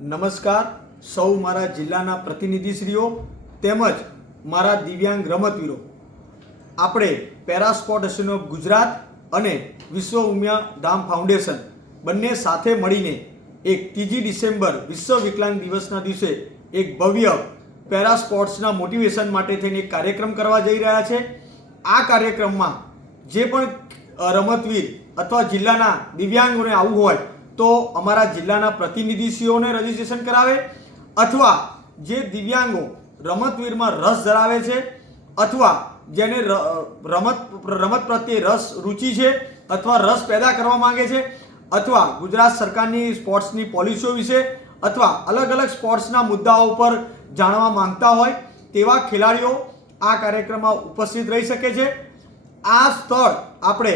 નમસ્કાર સૌ મારા જિલ્લાના પ્રતિનિધિશ્રીઓ તેમજ મારા દિવ્યાંગ રમતવીરો. આપણે para sport association of Gujarat અને વિશ્વ ઉમિયા ધામ ફાઉન્ડેશન બંને સાથે મળીને એક 3 ડિસેમ્બર વિશ્વ વિકલાંગ દિવસના દિવસે એક ભવ્ય પેરા સ્પોર્ટ્સના મોટિવેશન માટે થઈને એક કાર્યક્રમ કરવા જઈ રહ્યા છે. આ કાર્યક્રમમાં જે પણ રમતવીર અથવા જિલ્લાના દિવ્યાંગોને આવવું હોય તો અમારા જિલ્લાના પ્રતિનિધિશ્રીઓને રજીસ્ટ્રેશન કરાવે, અથવા જે દિવ્યાંગો રમતવીરમાં રસ ધરાવે છે અથવા જેને રમત પ્રત્યે રુચિ છે અથવા રસ પેદા કરવા માંગે છે અથવા ગુજરાત સરકારની સ્પોર્ટ્સની પોલિસીઓ વિશે અથવા અલગ અલગ સ્પોર્ટ્સના મુદ્દાઓ પર જાણવા માંગતા હોય તેવા ખેલાડીઓ આ કાર્યક્રમમાં ઉપસ્થિત રહી શકે છે. આ સ્થળ આપણે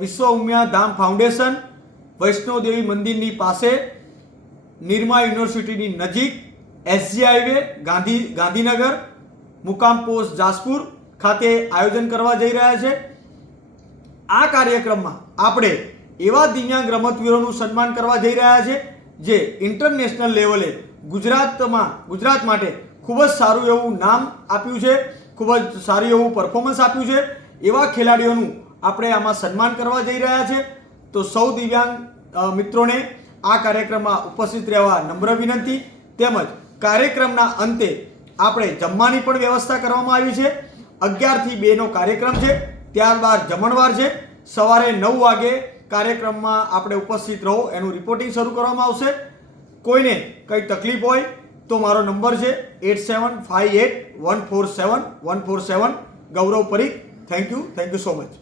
વિશ્વ ઉમિયા ધામ ફાઉન્ડેશન, વૈષ્ણોદેવી મંદિરની પાસે, નિરમા યુનિવર્સિટીની નજીક, SG હાઈવે ગાંધીનગર, મુકામ પોસ્ટ જાસપુર ખાતે આયોજન કરવા જઈ રહ્યા છે. આ કાર્યક્રમમાં આપણે એવા દિવ્યાંગ રમતવીરોનું સન્માન કરવા જઈ રહ્યા છે જે ઇન્ટરનેશનલ લેવલે ગુજરાત માટે ખૂબ જ સારું એવું નામ આપ્યું છે, ખૂબ જ સારું એવું પરફોર્મન્સ આપ્યું છે. એવા ખેલાડીઓનું આપણે આમાં સન્માન કરવા જઈ રહ્યા છે. તો સૌ દિવ્યાંગ મિત્રોને આ કાર્યક્રમમાં ઉપસ્થિત રહેવા નમ્ર વિનંતી. તેમજ કાર્યક્રમના અંતે આપણે જમવાની પણ વ્યવસ્થા કરવામાં આવી છે. 11 થી 2નો કાર્યક્રમ છે, ત્યારબાદ જમણવાર છે. સવારે 9 વાગે કાર્યક્રમમાં આપણે ઉપસ્થિત રહો એનું રિપોર્ટિંગ શરૂ કરવામાં આવશે. કોઈને કંઈ તકલીફ હોય તો મારો નંબર છે 8758147147. Gaurav Parikh. Thank you so much.